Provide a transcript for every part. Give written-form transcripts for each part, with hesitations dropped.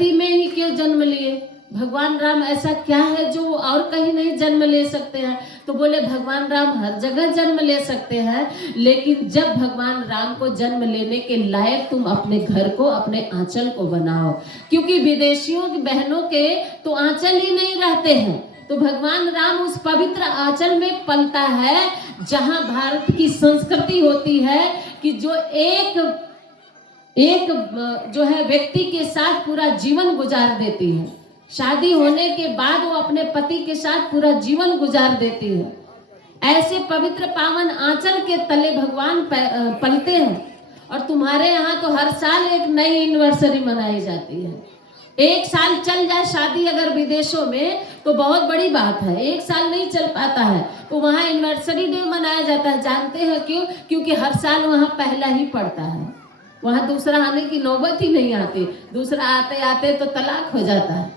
धरती में ही क्यों जन्म लिए? भगवान राम ऐसा क्या है जो और कहीं नहीं जन्म ले सकते हैं? तो बोले भगवान राम हर जगह जन्म ले सकते हैं, लेकिन जब भगवान राम को जन्म लेने के लायक तुम अपने घर को, अपने आंचल को बनाओ, क्योंकि विदेशियों की बहनों के तो आंचल ही नहीं रहते हैं। तो भगवान राम उस पवित्र आंचल में पलता है जहां भारत की संस्कृति होती है कि जो एक जो है व्यक्ति के साथ पूरा जीवन गुजार देती है। शादी होने के बाद वो अपने पति के साथ पूरा जीवन गुजार देती है। ऐसे पवित्र पावन आंचल के तले भगवान पलते हैं। और तुम्हारे यहाँ तो हर साल एक नई एनिवर्सरी मनाई जाती है। एक साल चल जाए शादी अगर विदेशों में तो बहुत बड़ी बात है, एक साल नहीं चल पाता है तो वहाँ एनिवर्सरी डे मनाया जाता है। जानते हैं क्यों? क्योंकि हर साल वहाँ पहला ही पड़ता है, वहाँ दूसरा आने की नौबत ही नहीं आती, दूसरा आते आते तो तलाक हो जाता है।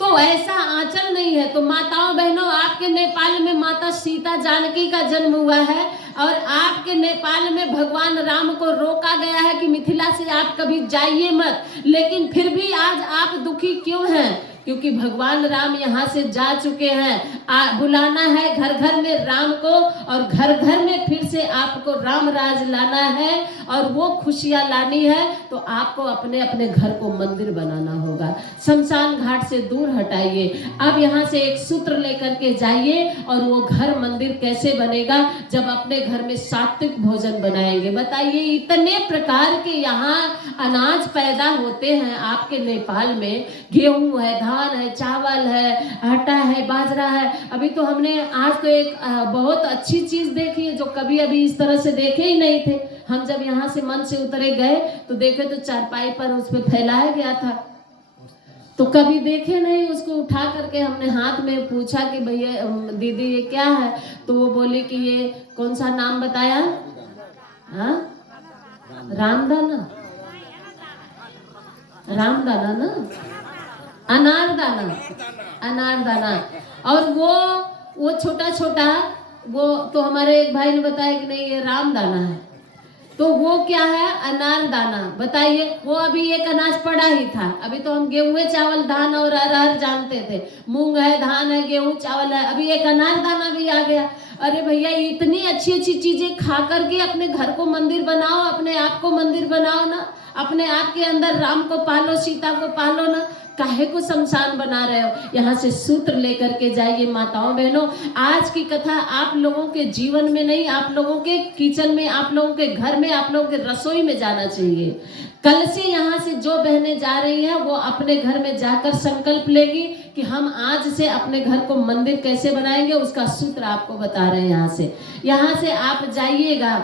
तो ऐसा आंचल नहीं है। तो माताओं बहनों, आपके नेपाल में माता सीता जानकी का जन्म हुआ है और आपके नेपाल में भगवान राम को रोका गया है कि मिथिला से आप कभी जाइए मत, लेकिन फिर भी आज आप दुखी क्यों हैं? क्योंकि भगवान राम यहाँ से जा चुके हैं। बुलाना है घर घर में राम को और घर घर में फिर से आपको राम राज लाना है और वो खुशियाँ लानी है तो आपको अपने अपने घर को मंदिर बनाना होगा। शमशान घाट से दूर हटाइए। अब यहाँ से एक सूत्र लेकर के जाइए और वो घर मंदिर कैसे बनेगा? जब अपने घर में सात्विक भोजन बनाएंगे। बताइए, इतने प्रकार के यहाँ अनाज पैदा होते हैं आपके नेपाल में। गेहूं है, धान है, चावल है, आटा है, बाजरा है। अभी तो हमने आज तो एक बहुत अच्छी चीज देखी है जो कभी अभी इस तरह से देखे ही नहीं थे। हम जब यहाँ से मन से उतरे गए तो देखे तो चारपाई पर उस पर फैलाया गया था, तो कभी देखे नहीं। उसको उठा करके हमने हाथ में पूछा कि भैया दीदी ये क्या है? तो वो बोली कि ये कौन सा नाम बताया? हाँ, रामदाना, रामदाना ना, अनारदाना, अनारदाना। और वो छोटा छोटा, वो तो हमारे एक भाई ने बताया कि नहीं ये रामदाना है। तो वो क्या है? अनारदाना। बताइए, वो अभी एक अनाज पड़ा ही था। अभी तो हम गेहूं, चावल, धान और अरहर जानते थे, मूंग है, धान है, गेहूं, चावल है, अभी एक अनारदाना भी आ गया। अरे भैया, इतनी अच्छी अच्छी चीजें खा करके अपने घर को मंदिर बनाओ, अपने आप को मंदिर बनाओ ना। अपने आप के अंदर राम को पालो, सीता को पालो ना। काहे को शमशान बना रहे हो? यहाँ से सूत्र लेकर के जाइए। माताओं बहनों, आज की कथा आप लोगों के जीवन में नहीं, आप लोगों के किचन में, आप लोगों के घर में, आप लोगों के रसोई में जाना चाहिए। कल से यहाँ से जो बहनें जा रही हैं वो अपने घर में जाकर संकल्प लेगी कि हम आज से अपने घर को मंदिर कैसे बनाएंगे, उसका सूत्र आपको बता रहे हैं। यहाँ से आप जाइएगा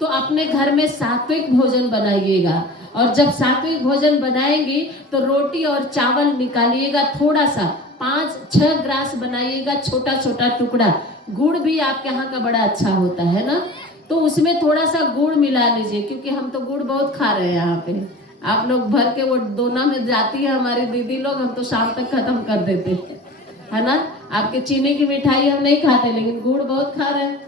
तो अपने घर में सात्विक भोजन बनाइएगा। और जब सात्विक भोजन बनाएंगी तो रोटी और चावल निकालिएगा, थोड़ा सा 5-6 ग्रास बनाइएगा, छोटा छोटा टुकड़ा। गुड़ भी आपके यहाँ का बड़ा अच्छा होता है ना, तो उसमें थोड़ा सा गुड़ मिला लीजिए, क्योंकि हम तो गुड़ बहुत खा रहे हैं यहाँ पे। आप लोग भर के वो दोना में जाती है हमारी दीदी लोग, हम तो शाम तक खत्म कर देते हैं, है ना। आपके चीनी की मिठाई हम नहीं खाते, लेकिन गुड़ बहुत खा रहे हैं।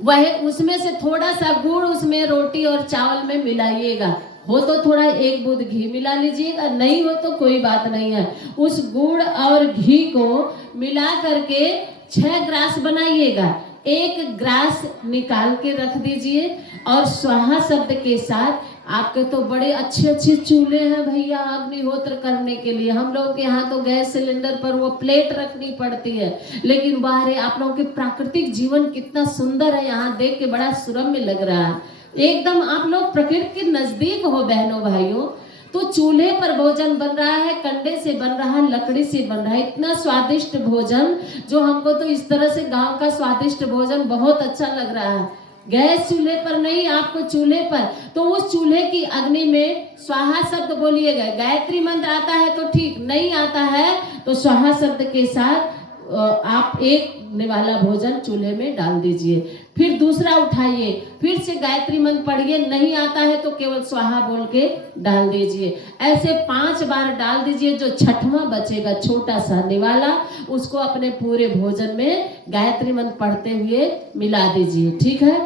वह उसमें से थोड़ा सा गुड़ उसमें रोटी और चावल में मिलाइएगा। हो तो थोड़ा 1 बूंद घी मिला लीजिएगा, नहीं हो तो कोई बात नहीं है। उस गुड़ और घी को मिला करके 6 ग्रास बनाइएगा। 1 ग्रास निकाल के रख दीजिए और स्वाहा शब्द के साथ। आपके तो बड़े अच्छे अच्छे चूल्हे हैं भैया अग्निहोत्र करने के लिए। हम लोग के यहाँ तो गैस सिलेंडर पर वो प्लेट रखनी पड़ती है, लेकिन बाहर आप लोगों के प्राकृतिक जीवन कितना सुंदर है, यहाँ देख के बड़ा सुरम्य लग रहा है। एकदम आप लोग प्रकृति के नजदीक हो बहनों भाइयों। तो चूल्हे पर भोजन बन रहा है, कंडे से बन रहा है, लकड़ी से बन रहा है, इतना स्वादिष्ट भोजन जो हमको तो इस तरह से गांव का स्वादिष्ट भोजन बहुत अच्छा लग रहा है। गैस चूल्हे पर नहीं, आपको चूल्हे पर। तो उस चूल्हे की अग्नि में स्वाहा शब्द बोलिएगा। गायत्री मंत्र आता है तो ठीक, नहीं आता है तो स्वाहा शब्द के साथ आप एक निवाला भोजन चूल्हे में डाल दीजिए। फिर दूसरा उठाइए, फिर से गायत्री मंत्र पढ़िए, नहीं आता है तो केवल स्वाहा बोल के डाल दीजिए। ऐसे 5 बार डाल दीजिए। जो 6वां बचेगा छोटा सा निवाला, उसको अपने पूरे भोजन में गायत्री मंत्र पढ़ते हुए मिला दीजिए। ठीक है,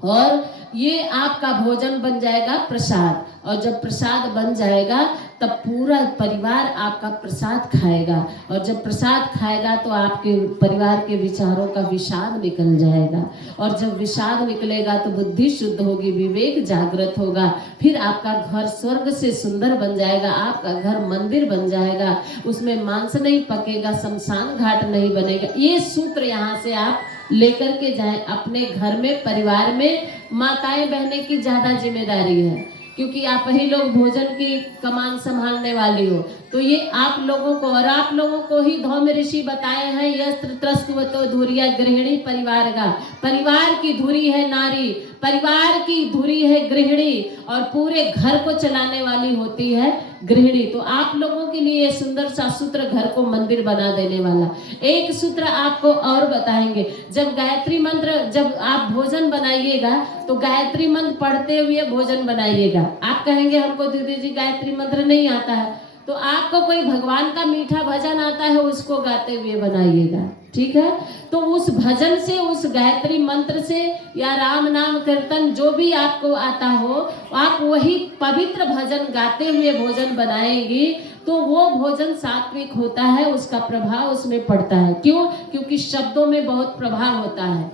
और ये आपका भोजन बन जाएगा प्रसाद, और जब प्रसाद बन जाएगा तब पूरा परिवार आपका प्रसाद खाएगा, और जब प्रसाद खाएगा तो आपके परिवार के विचारों का विषाद निकल जाएगा, और जब विषाद निकलेगा तो बुद्धि शुद्ध होगी, विवेक जागृत होगा, फिर आपका घर स्वर्ग से सुंदर बन जाएगा, आपका घर मंदिर बन जाएगा, उसमें मांस नहीं पकेगा, शमशान घाट नहीं बनेगा। ये सूत्र यहाँ से आप लेकर के जाएं अपने घर में, परिवार में। माताएं बहनें की ज्यादा जिम्मेदारी है, क्योंकि आप ही लोग भोजन की कमान संभालने वाली हो, तो ये आप लोगों को, और आप लोगों को ही धौम्य ऋषि बताए हैं, यस्त्र त्रस्तवतो धुरिया गृहिणी परिवार का। परिवार की धुरी है नारी, परिवार की धुरी है गृहिणी, और पूरे घर को चलाने वाली होती है गृहिणी। तो आप लोगों के लिए सुंदर सा सूत्र घर को मंदिर बना देने वाला। एक सूत्र आपको और बताएंगे, जब गायत्री मंत्र, जब आप भोजन बनाइएगा तो गायत्री मंत्र पढ़ते हुए भोजन बनाइएगा। आप कहेंगे हमको दीदी जी गायत्री मंत्र नहीं आता है, तो आपको कोई भगवान का मीठा भजन आता है उसको गाते हुए बनाइएगा, ठीक है। तो उस भजन से, उस गायत्री मंत्र से या राम नाम कीर्तन जो भी आपको आता हो, आप वही पवित्र भजन गाते हुए भोजन बनाएंगी तो वो भोजन सात्विक होता है, उसका प्रभाव उसमें पड़ता है। क्यों? क्योंकि शब्दों में बहुत प्रभाव होता है।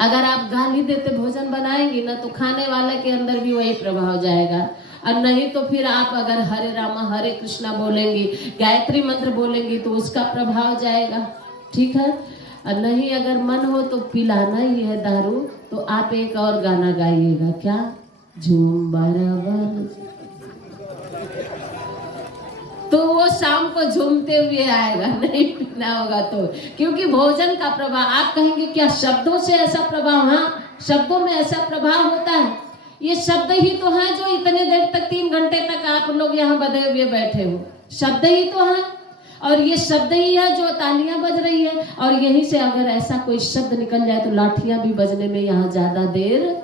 अगर आप गाली देते भोजन बनाएंगी ना तो खाने वाले के अंदर भी वही प्रभाव जाएगा, और नहीं तो फिर आप अगर हरे रामा हरे कृष्णा बोलेंगी, गायत्री मंत्र बोलेंगी तो उसका प्रभाव जाएगा, ठीक है। और नहीं अगर मन हो तो पिलाना ही है दारू, तो आप एक और गाना गाइएगा, क्या? झूम बराबर, तो वो शाम को झूमते हुए आएगा, नहीं पीना होगा तो, क्योंकि भोजन का प्रभाव। आप कहेंगे क्या शब्दों से ऐसा प्रभाव? हाँ, शब्दों में ऐसा प्रभाव होता है। ये शब्द ही तो हैं जो इतने देर तक, 3 घंटे तक आप लोग यहाँ बंधे हुए बैठे हो, शब्द ही तो हैं, और ये शब्द ही है जो तालियां बज रही है, और यहीं से अगर ऐसा कोई शब्द निकल जाए तो लाठियां भी बजने में यहाँ ज्यादा देर।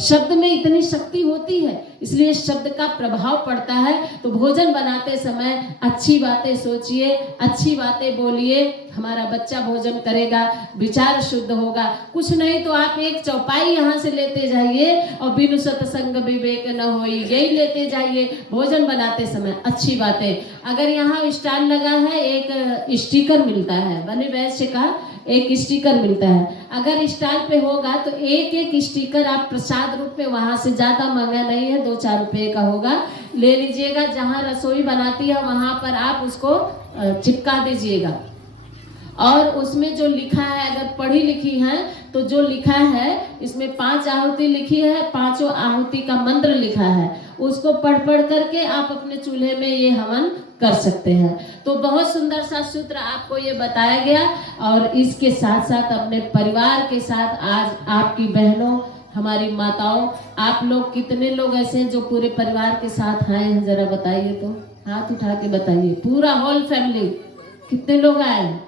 शब्द में इतनी शक्ति होती है, इसलिए शब्द का प्रभाव पड़ता है। तो भोजन बनाते समय अच्छी बातें सोचिए, अच्छी बातें बोलिए, हमारा बच्चा भोजन करेगा, विचार शुद्ध होगा। कुछ नहीं तो आप एक चौपाई यहाँ से लेते जाइए, और बिनु सत्संग विवेक न होई, यही लेते जाइए भोजन बनाते समय अच्छी बातें। अगर यहाँ स्टाल लगा है, एक स्टिकर मिलता है, बने वैश्य का एक स्टिकर मिलता है, अगर स्टाल पे होगा तो एक एक स्टिकर आप प्रसाद रूप में, वहां से ज्यादा महंगा नहीं है, 2-4 रुपए का होगा, ले लीजिएगा। जहां रसोई बनाती है वहां पर आप उसको चिपका दीजिएगा, और उसमें जो लिखा है, अगर पढ़ी लिखी है तो जो लिखा है, इसमें 5 आहुति लिखी है, 5 आहुति का मंत्र लिखा है, उसको पढ़ करके आप अपने चूल्हे में ये हवन कर सकते हैं। तो बहुत सुंदर सा सूत्र आपको ये बताया गया, और इसके साथ साथ अपने परिवार के साथ, आज आपकी बहनों, हमारी माताओं, आप लोग कितने लोग ऐसे हैं जो पूरे परिवार के साथ आए हैं? जरा बताइए तो, हाथ उठा के बताइए। पूरा होल फैमिली कितने लोग आए हैं?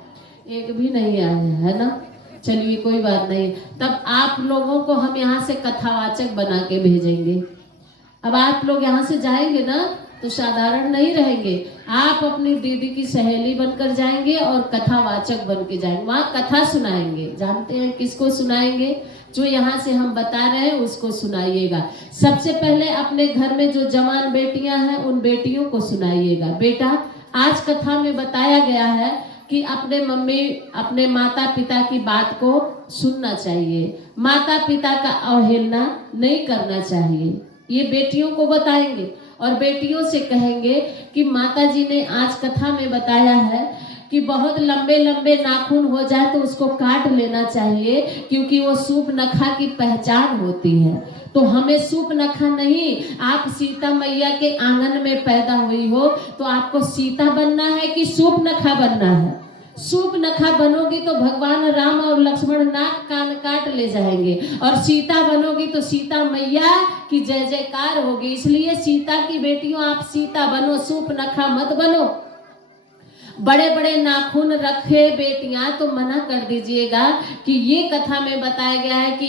एक भी नहीं आए हैं, है ना? चलिए कोई बात नहीं। तब आप लोगों को हम यहाँ से कथावाचक बना के भेजेंगे। अब आप लोग यहाँ से जाएंगे ना तो साधारण नहीं रहेंगे, आप अपनी दीदी की सहेली बनकर जाएंगे और कथावाचक बन के जाएंगे, वहाँ कथा सुनाएंगे। जानते हैं किसको सुनाएंगे? जो यहाँ से हम बता रहे हैं उसको सुनाइएगा। सबसे पहले अपने घर में जो जवान बेटियां हैं उन बेटियों को सुनाइएगा। बेटा, आज कथा में बताया गया है कि अपने मम्मी, अपने माता पिता की बात को सुनना चाहिए, माता पिता का अवहेलना नहीं करना चाहिए। ये बेटियों को बताएंगे और बेटियों से कहेंगे कि माता जी ने आज कथा में बताया है कि बहुत लंबे लंबे नाखून हो जाए तो उसको काट लेना चाहिए, क्योंकि वो सूप नखा की पहचान होती है। तो हमें सूप नखा नहीं, आप सीता मैया के आंगन में पैदा हुई हो तो आपको सीता बनना है कि सूप नखा बनना है? सूप नखा बनोगी तो भगवान राम और लक्ष्मण नाक कान काट ले जाएंगे, और सीता बनोगी तो सीता मैया की जय जयकार होगी। इसलिए सीता की बेटियों, आप सीता बनो, सूप नखा मत बनो। बड़े बड़े नाखून रखे बेटियां तो मना कर दीजिएगा कि ये कथा में बताया गया है कि